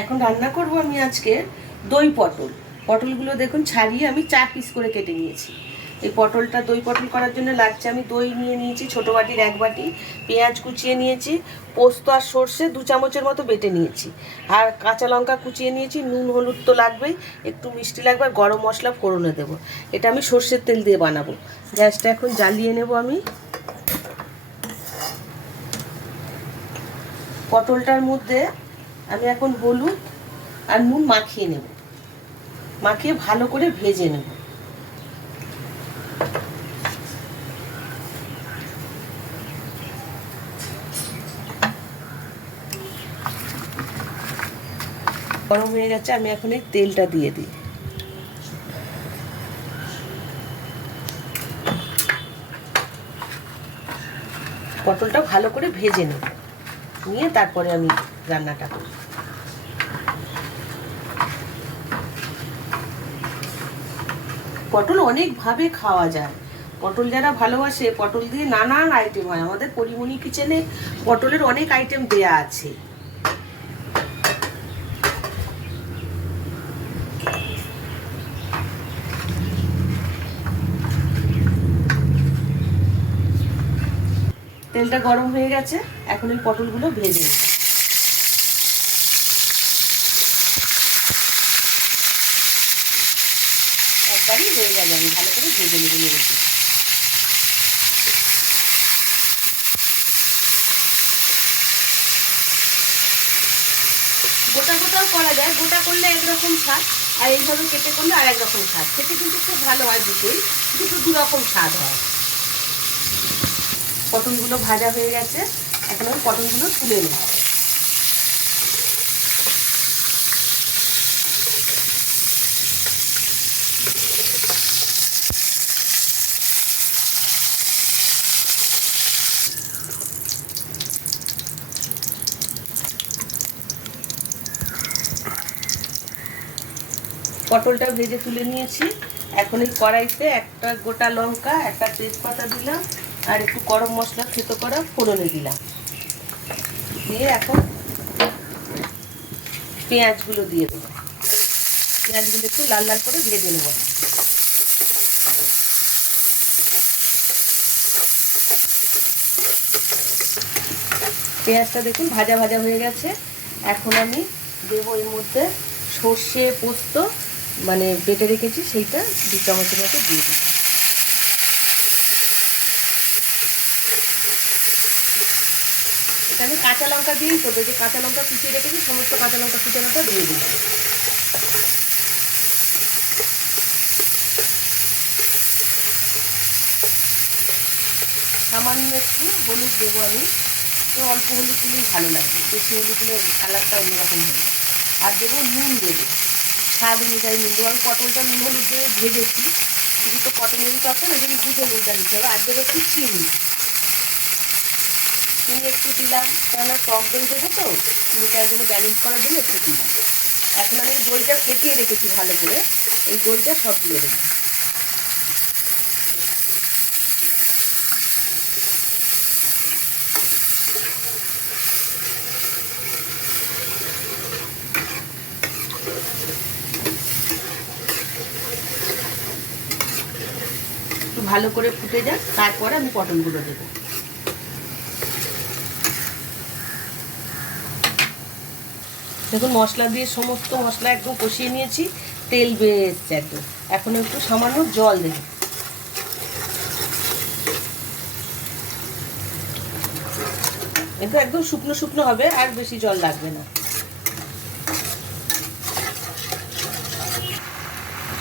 এখন রান্না করব আমি আজকে দই পটল। পটলগুলো দেখুন ছাড়িয়ে আমি 4 পিস করে কেটে নিয়েছি। এই পটলটা দই পটল করার জন্য লাগছে, আমি দই নিয়ে নিয়েছি ছোটো বাটির 1 বাটি, পেঁয়াজ কুচিয়ে নিয়েছি, পোস্ত আর সর্ষে 2 চামচের মতো বেটে নিয়েছি, আর কাঁচা লঙ্কা কুচিয়ে নিয়েছি। নুন হলুদ তো লাগবেই, একটু মিষ্টি লাগবে, আর গরম মশলা ফোড়নে দেবো। এটা আমি সর্ষের তেল দিয়ে বানাবো। গ্যাসটা এখন জ্বালিয়ে নেব। আমি পটলটার মধ্যে আমি এখন হলুদ আর নুন মাখিয়ে নেব, মাখিয়ে ভালো করে ভেজে নেব। গরম হয়ে গেছে, আমি এখন এই তেলটা দিয়ে দিই। পটলটা ভালো করে ভেজে নেব, নিয়ে তারপরে আমি রান্নাটা করি। পটল অনেকভাবে খাওয়া যায়। পটল যারা ভালোবাসে, পটল দিয়ে নানান আইটেম হয়। আমাদের পরিমণি কিচেনে পটলের অনেক আইটেম দেয়া আছে। তেলটা গরম হয়ে গেছে, এখন এই পটলগুলো ভেজে নেব। একবারই হয়ে যাবে, আমি ভালো করে ভেজে নেব নেড়ে। গোটা গোটাও করা যায়, গোটা করলে একরকম স্বাদ, আর এইভাবে কেটে করলে আর একরকম স্বাদ। খেতে কিন্তু খুব ভালো হয়, দুটোই দুটো দুরকম স্বাদ হয়। পটলগুলো ভাজা হয়ে গেছে, এখন আমি পটলগুলো তুলে নেব। পটলটা ভেজে তুলে নিয়েছি। এখন এই কড়াইতে একটা গোটা লঙ্কা, একটা তেজপাতা দিলাম, আর একটু গরম মশলা থেতো করা ফোড়নে দিলাম। দিয়ে এখন পেঁয়াজগুলো দিয়ে দেবো। পেঁয়াজগুলো একটু লাল লাল করে ভেজে নেব। পেঁয়াজটা দেখুন ভাজা ভাজা হয়ে গেছে। এখন আমি দেবো এর মধ্যে সর্ষে পোস্ত মানে বেটে রেখেছি, সেইটা 2 চামচের মতো দিয়ে দিই। এটা আমি কাঁচা লঙ্কা দিয়েই করবো, যে কাঁচা লঙ্কা কুচিয়ে রেখেছি সমস্ত কাঁচা লঙ্কা কুচানোটা দিয়ে দিই। সামান্য একটু হলুদ দেবো আমি, তো অল্প হলুদ দিলেই ভালো লাগবে, বেশি হলুদ দিলে কালারটা অন্যরকম হয়ে যায়। আর দেবো নুন, দেবো স্বাদ অনুযায়ী নুন দেবো। আমি পটলটা নুন হলুদ দিয়ে ভেজেছি, শুধু তো পটলেরই তরকারি, না যদি বুঝে নুনটা দিতে হবে। আর দেবো একটু চিনি, চিনি একটু দিলাম, কেননা টক দই দেবো তো, চিনিটার জন্য ব্যালেন্স করার জন্য একটু দিলাম। এখন আমি দইটা ফেটিয়ে রেখেছি ভালো করে, এই দইটা সব দিয়ে দেবো। একটু ভালো করে ফুটে যাক, তারপরে আমি পটলগুলো দেবো। দেখুন মশলা দিয়ে সমস্ত মশলা একদম কষিয়ে নিয়েছি, তেল বেরিয়ে এসছে একদম। এখন একটু সামান্য জল দেব। এটা একদম শুকনো শুকনো হবে, আর বেশি জল লাগবে না।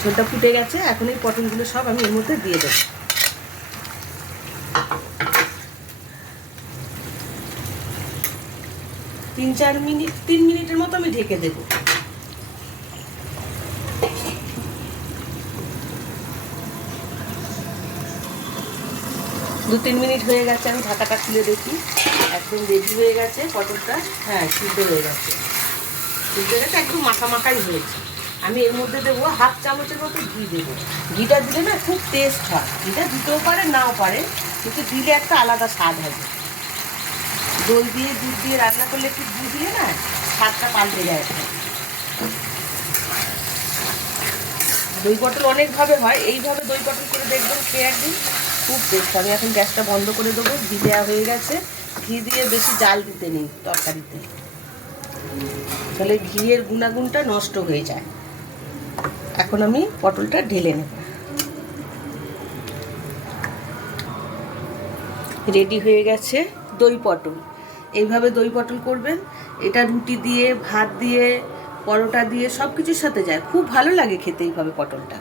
ঝোলটা ফুটে গেছে, এখন এই পটলগুলো সব আমি এর মধ্যে দিয়ে দেবো। তিন মিনিটের মতো আমি ঢেকে দেবো। 2-3 মিনিট হয়ে গেছে, আমি ঢাকাটা খুলে দেখি। একদম রেডি হয়ে গেছে পটলটা। হ্যাঁ, সিদ্ধ হয়ে গেছে, একদম মাখা মাখাই হয়েছে। আমি এর মধ্যে দেবো 1/2 চামচের মতো ঘি দেবো। ঘিটা দিলে না খুব টেস্ট হয়। ঘিটা দিতেও পারে নাও পারে, কিন্তু দিলে একটা আলাদা স্বাদ হবে। দই দিয়ে দুধ দিয়ে রান্না করলে একটু ঘি দিলে না স্বাদটা পাল্টে যায়। দই পটল অনেকভাবে হয়, এইভাবে দই পটল করে দেখবেন খেয়ে একদিন, খুব টেস্ট। আমি এখন গ্যাসটা বন্ধ করে দেবো, ঘি দেওয়া হয়ে গেছে। ঘি দিয়ে বেশি জাল দিতে নেই তরকারিতে, তাহলে ঘিয়ের গুণাগুণটা নষ্ট হয়ে যায়। এখন আমি পটলটা ঢেলে নেব। রেডি হয়ে গেছে দই পটল। এইভাবে দই পটল করবেন, এটা রুটি দিয়ে, ভাত দিয়ে, পরোটা দিয়ে সব কিছুর সাথে যায়, খুব ভালো লাগে খেতে এইভাবে পটলটা।